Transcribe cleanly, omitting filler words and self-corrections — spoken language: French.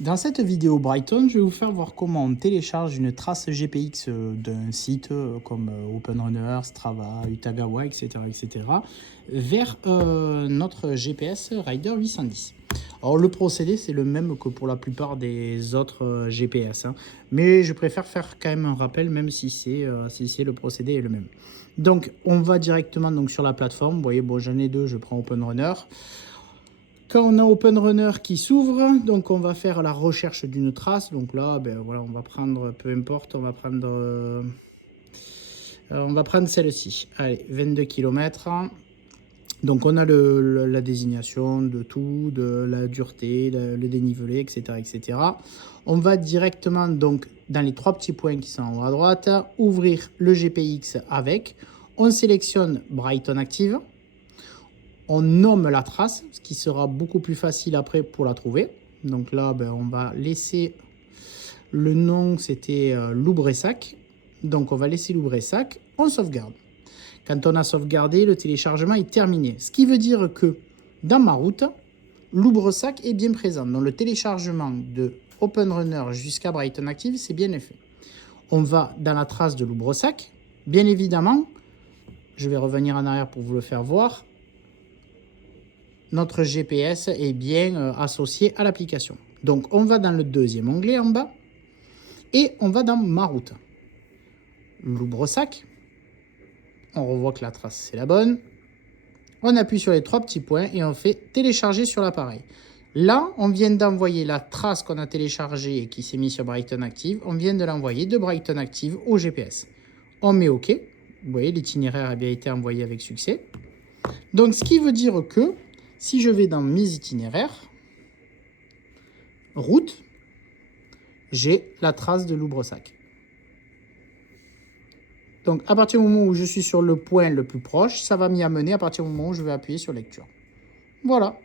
Dans cette vidéo Brighton, je vais vous faire voir comment on télécharge une trace GPX d'un site comme OpenRunner, Strava, Utagawa, etc., etc., vers notre GPS Rider 810. Alors le procédé, c'est le même que pour la plupart des autres GPS, hein, mais je préfère faire quand même un rappel, même si le procédé est le même. Donc on va directement donc, sur la plateforme. Vous voyez, bon, j'en ai deux, je prends OpenRunner. Quand on a OpenRunner qui s'ouvre, donc on va faire la recherche d'une trace. Donc là, ben voilà, on va prendre, peu importe, on va prendre celle-ci. Allez, 22 km. Donc on a la désignation de tout, de la dureté, le dénivelé, etc., etc. On va directement donc dans les trois petits points qui sont en haut à droite, ouvrir le GPX avec. On sélectionne Brighton Active. On nomme la trace, ce qui sera beaucoup plus facile après pour la trouver. Donc là, ben, on va laisser le nom, c'était Loubressac. Donc on va laisser Loubressac, on sauvegarde. Quand on a sauvegardé, le téléchargement est terminé. Ce qui veut dire que dans ma route, Loubressac est bien présent. Donc le téléchargement de OpenRunner jusqu'à Brighton Active, c'est bien fait. On va dans la trace de Loubressac. Bien évidemment, je vais revenir en arrière pour vous le faire voir. Notre GPS est bien associé à l'application. Donc on va dans le deuxième onglet en bas et on va dans ma route. Loubressac. On revoit que la trace c'est la bonne. On appuie sur les trois petits points et on fait télécharger sur l'appareil. Là, on vient d'envoyer la trace qu'on a téléchargée et qui s'est mise sur Brighton Active. On vient de l'envoyer de Brighton Active au GPS. On met OK. Vous voyez, l'itinéraire a bien été envoyé avec succès. Donc, ce qui veut dire que si je vais dans mes itinéraires, route, j'ai la trace de Loubressac. Donc, à partir du moment où je suis sur le point le plus proche, ça va m'y amener à partir du moment où je vais appuyer sur lecture. Voilà.